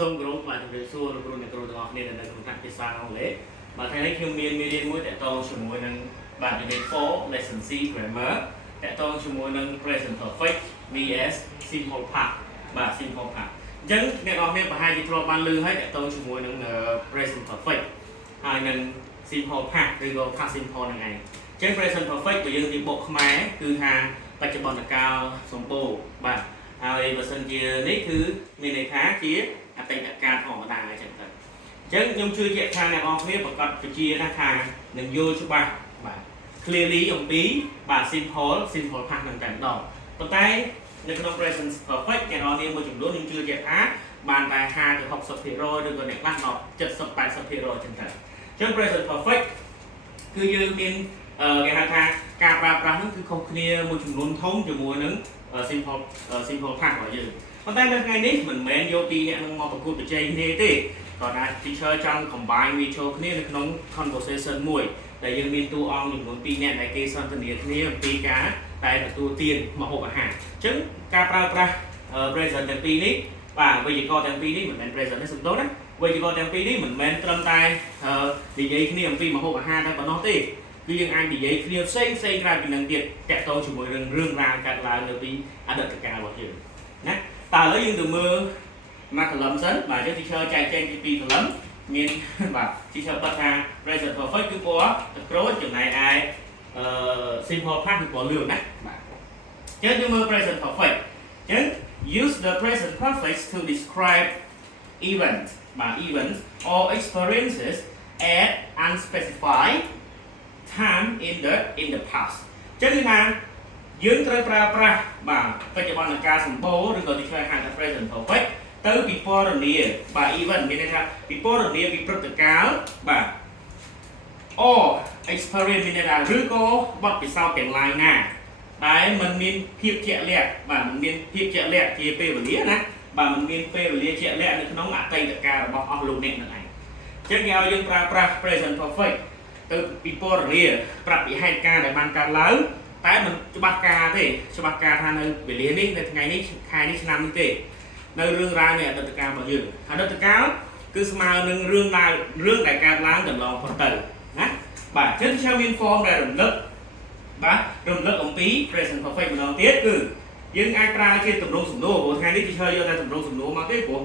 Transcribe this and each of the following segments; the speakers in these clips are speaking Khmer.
សូមគោរពបាទជំរាបសួរលោកគ្រូអ្នកគ្រូទាំងអស់គ្នានៅក្នុងថ្នាក់ភាសាអង់គ្លេសបាទថ្ងៃនេះខ្ញុំមានមេរៀនមួយតកតងជាមួយនឹងបាទ Unit 4 Lesson C Grammar តកតងជាមួយនឹង Present Perfect vs Simple Past បាទ Simple Past អញ្ចឹងអ្នកនរគ្នាប្រហែលជាធ្លាប់បានឮហើយតកតងជាមួយនឹង Present Perfect ហើយនឹង Simple Past ឬក៏ Past Simple ហ្នឹងឯងអញ្ចឹង Present Perfect បើយើងនិយាយបកខ្មែរគឺថាបច្ចុប្បន្នកាលសម្បូរបាទហើយបើសិនជានេះគឺមានន័យថាជាអតីតកាលធម្មតាអញ្ចឹងទៅអញ្ចឹងខ្ញុំជឿជាក់ថាអ្នកនរគ្នាប្រកាសជាណាថានឹងយល់ច្បាស់បាទ clearly អំពីបាទ simple past ហ្នឹងតែម្ដងប៉ុន្តែនៅក្នុង present perfect អ្នកនរគ្នាមួយចំនួនខ្ញុំជឿជាក់ថាបានតែ50ទៅ60%ឬក៏អ្នកខ្លះដល់70-80%អញ្ចឹងទៅអញ្ចឹង present perfect គឺយើងមានគេហៅថាការប្រើប្រាស់ហ្នឹងគឺខុសគ្នាមួយចំនួនធំជាមួយនឹងsimple past របស់យើងប៉ុន្តែនៅថ្ងៃនេះមិនមែនយកពីអ្នកនឹងមកប្រកួតប្រជែងគ្នាទេគាត់ថា teacher ចង់ combine វាចូលគ្នានៅក្នុង conversation មួយដែលយើងមានតួអង្គចំនួន2នាក់ដែលគេសន្ទនាគ្នាអំពីការតែទទួលទានម្ហូបអាហារអញ្ចឹងការប្រើប្រាស់ present ទាំងពីរនេះបាទវេយ្យាករណ៍ទាំងពីរនេះមិនមែន present ទេសំដៅណាវេយ្យាករណ៍ទាំងពីរនេះមិនមែនត្រឹមតែនិយាយគ្នាអំពីម្ហូបអាហារតែប៉ុណ្ណោះទេគឺយើងអាចនិយាយគ្នាផ្សេងក្រៅពីនឹងទៀតតាក់ទងជាមួយនឹងរឿងរ៉ាវកើតឡើងនៅពីអតីតកាលរបស់យើងណាតើឥឡូវយើងទៅមើលមក column សិនបាទយើង teacher ចែកចែងពី2 column មានបាទ teacher បិទថា present perfect គឺពណ៌ទឹកក្រូចចំណែកឯsimple past គឺពណ៌លឿងណាបាទអញ្ចឹងយើងមើល present perfect អញ្ចឹង use the present perfect to describe events បាទ events or experiences at unspecified time in the past អញ្ចឹងគឺថាយើងត្រូវប្រើប្រាស់បាទបច្ចុប្បន្នកាលសម្បូរឬក៏ទីខ្លះហៅថា present perfect ទៅពិពណ៌នាបាទ event មានន័យថាពិពណ៌នាពីព្រឹត្តិការណ៍បាទ or experience មានន័យថាឬក៏បទពិសោធន៍ទាំងឡាយណាដែលมันមានភាពជាក់លាក់បាទมันមានភាពជាក់លាក់ជាពេលវេលាណាបាទมันមានពេលវេលាជាក់លាក់នៅក្នុងអតីតកាលរបស់អស់លោកអ្នកនឹងឯងអញ្ចឹងគេឲ្យយើងប្រើប្រាស់ present perfect ទៅពិពណ៌នាប្រាប់ពីហេតុការណ៍ដែលបានកើតឡើងតែមិនច្បាស់ការទេច្បាស់ការថានៅវេលានេះនៅថ្ងៃនេះខែនេះឆ្នាំនេះទេនៅរឿងរ៉ាវនៃអតីតកាលរបស់យើងអតីតកាលគឺស្មើនឹងរឿងដែលកើតឡើងកន្លងផុតទៅណាបាទអញ្ចឹងខ្ញុំមាន form ដែលរំលឹកបាទរំលឹកអំពី present perfect ម្ដងទៀតគឺយើងអាចប្រើជាទម្រង់សំណួរព្រោះថ្ងៃនេះ teacher យកតែទម្រង់សំណួរមកទេព្រោះ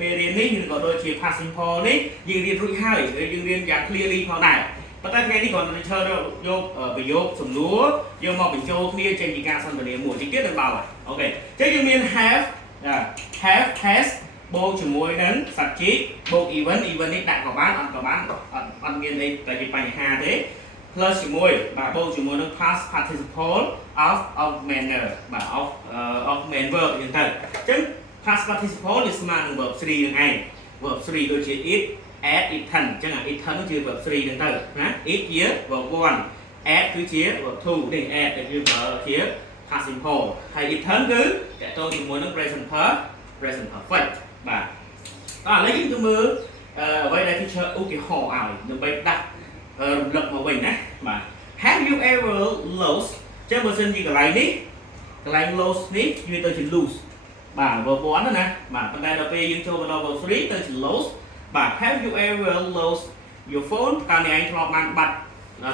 មេរៀននេះឬក៏ដូចជា past simple នេះយើងរៀនរួចហើយយើងរៀនយ៉ាង clearly ផងដែរប៉ុន្តែថ្ងៃនេះគ្រាន់តែ teacher យកប្រយោគសំណួរយកមកបញ្ចូលគ្នាចេញពីការសន្ទនាមួយតិចទៀតដល់ហើយអូខេអញ្ចឹងយើងមាន have has បូកជាមួយនឹងសត្វជីកបូក event នេះដាក់ក៏បានអត់ក៏បានអត់មានអីតែជាបញ្ហាទេ plus ជាមួយបាទបូកជាមួយនឹង past participle of manner បាទ of main verb អញ្ចឹងទៅអញ្ចឹងpast participle វាស្មើនឹង verb 3នឹងឯង verb 3ដូចជា eat at eaten អញ្ចឹង eaten គឺជា verb 3ហ្នឹងទៅណា eat ជា verb 1 at គឺជា verb 2នេះ at គឺ verb ជា past simple ហើយ eaten គឺតកតងជាមួយនឹង present perfect បាទឥឡូវយើងទៅមើលអ្វីដែល teacher ឧទាហរណ៍ឲ្យដើម្បីដាក់រំលឹកមកវិញណាបាទ have you ever lost អញ្ចឹងបើសិនជាកន្លែងនេះកន្លែង lost នេះវាទៅជា lose បាទ verb 1ណាបាទប៉ុន្តែដល់ពេលយើងចូលមកដល់ verb 3ទៅជា lost បាទ have you ever lost your phone តើអ្នកឯងធ្លាប់បានបាត់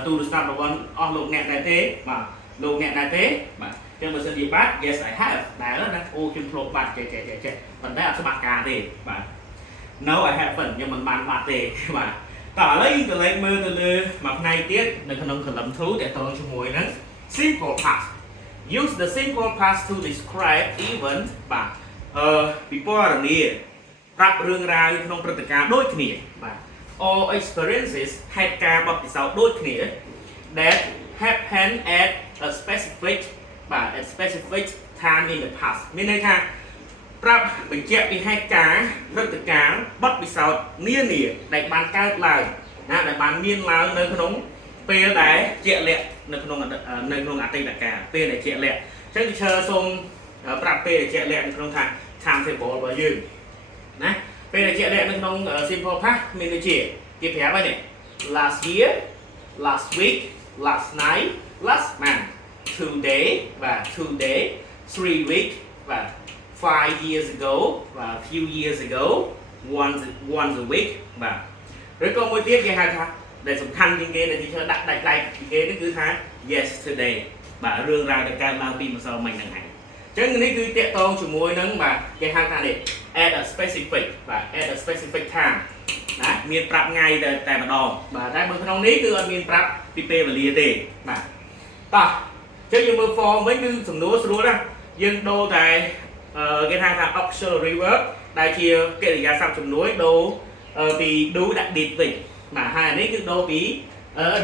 ទូរស័ព្ទរបស់អស់លោកអ្នកដែរទេបាទលោកអ្នកដែរទេបាទអញ្ចឹងបើសិនជាបាត់ yes I have ដែរណាអូខ្ញុំធ្លាប់បាត់ចេះប៉ុន្តែអត់ច្បាស់ការទេបាទ no I haven't ខ្ញុំមិនបានបាត់ទេបាទតើឥឡូវយើងទៅលេខមើលទៅលើមួយផ្នែកទៀតនៅក្នុង column 2 ដែលតងជាមួយនឹង simple past use the simple past to describe event បាទពិពណ៌នាប្រាប់រឿងរ៉ាវក្នុងព្រឹត្តិការណ៍ដូចគ្នាបាទ or experiences ហេតុការណ៍បទពិសោធន៍ដូចគ្នា that happen at a specific បាទ at specific time in the past មានន័យថាប្រាប់បញ្ជាក់ពីហេតុការណ៍ព្រឹត្តិការណ៍បទពិសោធន៍នានាដែលបានកើតឡើងណាដែលបានមានឡើងនៅក្នុងពេលដែលជាក់លាក់នៅក្នុងអតីតកាលពេលដែលជាក់លាក់អញ្ចឹង teacher សូមប្រាប់ពេលដែលជាក់លាក់នៅក្នុងថា time table របស់យើងណាពេលដែលជាក់លាក់នៅក្នុង simple past មានដូចជាគេប្រាប់ហើយនេះ last year last week last night last month today បាទ today 3 week បាទ 5 years ago và few years ago once a week và rồi có một tiết cái hai thằng để sủng khăn trên kia để đi chơi đặt đại đại kia nó cứ thang yesterday và rương ra để cam mang pin mà sau mình đằng hành chứ này cứ tiết tông chủ môi nâng mà cái hai thằng này add a specific và add a specific time đó miền prap ngay tại mà đòn và tại bên trongนี้คือmiền prap pp và lia tê mà ta chứ như mưa form với như sủng núa đó nhưng đô tại cái thang auxiliary verb đại chia cái là giá sắp sủng núi đô vì đu đặt điệp tình mà hai này cứ đô bí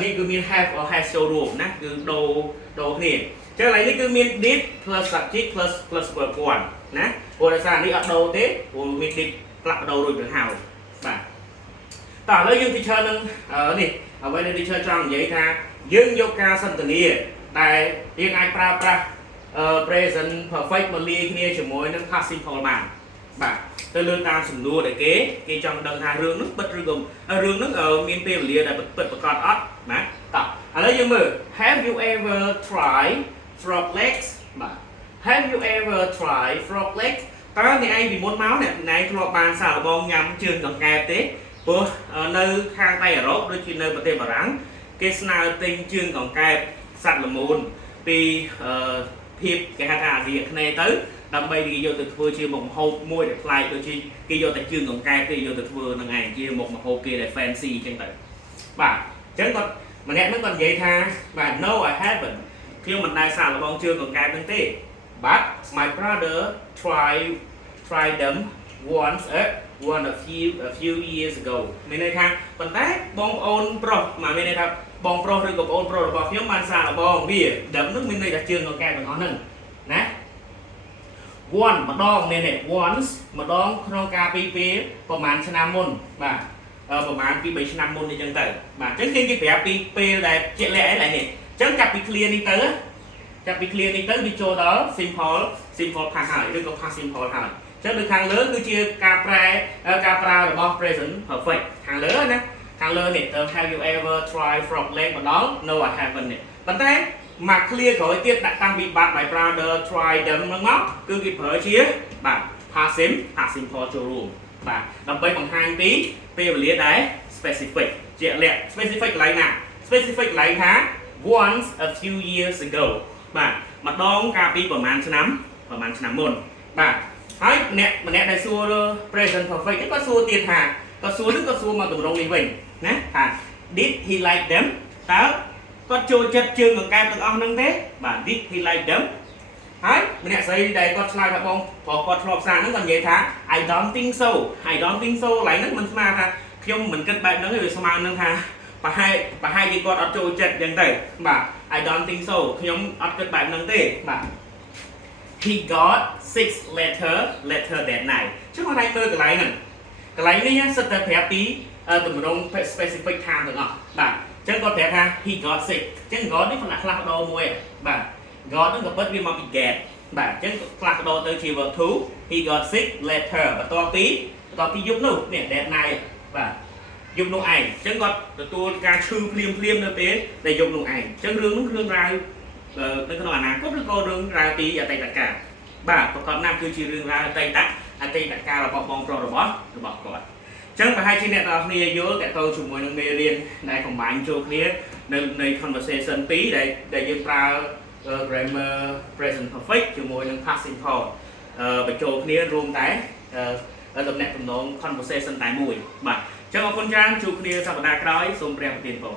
đi cứ miền have or has showroom nè cứ đô này chứ lại này cứ miền did plus subject plus verb one nè rồi là sao này ở đâu thế rồi miền did lặp đầu rồi được hào và tỏ lấy dương teacher nâng này ở bên đây teacher trong vậy tha dương yoga sentence tại riêng ai pra present perfect mà lia kia chỉ mỗi nâng past simple mà tôi lương tam sủng đua để kế trong đơn hai rương nước bật rương gồm rương nước ở miền tây lia đại bật còn ót mà tập lấy dương mơ have you ever tried frog legs mà have you ever tried frog legs ta này anh bị muốn máu này frog bàn xào bông nhắm trường còn kẹp thế của nơi khang tay ở rốt đôi khi nơi bờ tây bảo rắn cái nào tinh trường còn kẹp sạch là môn vì thiệp cái hạt hà gì này tới đâm bay đi vô từ vừa chia một hộp môi để fly đôi khi kia vô tại trường còn cài kia vô từ vừa là ngày chia một hộp kia để fancy trên tự và chẳng còn mà nét nó còn vậy tha và no I haven't khi mình đại sao là bông chưa còn cài bên tê but my brother tried them once a few years ago mình đây tha còn đấy bông ôn pro mà mình đây tha bông pro rồi gặp ôn pro là bông nhóm man sao là bông bia đấm nước mình đây là trường còn cài bằng nó nè nè one ម្ដងនេះ once ម្ដងក្នុងការពីពេលប្រហែលឆ្នាំមុនបាទប្រហែលពី3ឆ្នាំមុននេះចឹងទៅបាទអញ្ចឹងគេប្រាប់ពីពេលដែលជាក់លាក់អីឡើយនេះអញ្ចឹងចាប់ពី clear នេះទៅវាចូលដល់ simple past ហើយឬក៏ past simple ហើយអញ្ចឹងនៅខាងលើគឺជាការប្រើរបស់ present perfect ខាងលើណាខាងលើនេះទៅ have you ever tried frog leg ម្ដង no I haven't នេះប៉ុន្តែមក clear ក្រោយទៀតដាក់តាំងពី but my brother tried them ហ្នឹងមកគឺគេប្រើជាបាទ past simple ចូលរួមបាទដើម្បីបង្ហាញពីពេលវេលាដែល specific ជាក់លាក់ specific កន្លែងណា specific កន្លែងថា once a few years ago បាទម្ដងកាលពីប្រហែលឆ្នាំមុនបាទហើយម្នាក់ដែលសួរ present perfect នេះក៏សួរទៀតថាក៏សួរមកទម្រង់នេះវិញណាថា did he like them តើគាត់ចូលចិត្តជើងកង្កែបទាំងអស់ហ្នឹងទេបាទ did he like them ហើយម្នាក់ស្រីដែលគាត់ឆ្លើយថាបងព្រោះគាត់ធ្លាប់សារហ្នឹងគាត់និយាយថា I don't think so កន្លែងហ្នឹងមិនស្មើថាខ្ញុំមិនគិតបែបហ្នឹងទេវាស្មើនឹងថាប្រហែលជាគាត់អត់ចូលចិត្តអញ្ចឹងទៅបាទ I don't think so ខ្ញុំអត់គិតបែបហ្នឹងទេបាទ he got 6 letter that night ចុះគាត់ឲ្យមើលកន្លែងហ្នឹងកន្លែងនេះសិតតែប្រាប់ពីទម្រង់ specific time ទាំងអស់បាទចឹងគាត់ប្រាប់ថា he got sick ចឹង got នេះខ្លះដោមួយបាទ got ហ្នឹងក៏ពិតវាមកពី get បាទចឹងខ្លះដោទៅជា verb to he got sick later បន្ទាប់ពីយប់នោះនេះ that night បាទយប់នោះឯងចឹងគាត់ទទួលការឈឺភ្លាមនៅពេលដែលយប់នោះឯងចឹងរឿងរ៉ាវនៅក្នុងអនាគតឬក៏រឿងរ៉ាវពីអតីតកាលបាទប្រកបណាស់គឺជារឿងរ៉ាវអតីតកាលរបស់បងប្រុសរបស់គាត់ចឹងប្រហែលជាអ្នកនរគ្នាយល់តើតើជាមួយនឹងមេរៀនដែល combine ចូលគ្នានៅ conversation 2ដែលយើងប្រើ grammar present perfect ជាមួយនឹង past simple បញ្ចូលគ្នារួមតែតំណែង conversation តែមួយបាទចឹងអរគុណច្រើនជួបគ្នាសប្តាហ៍ក្រោយសូមព្រះប្រទានពរ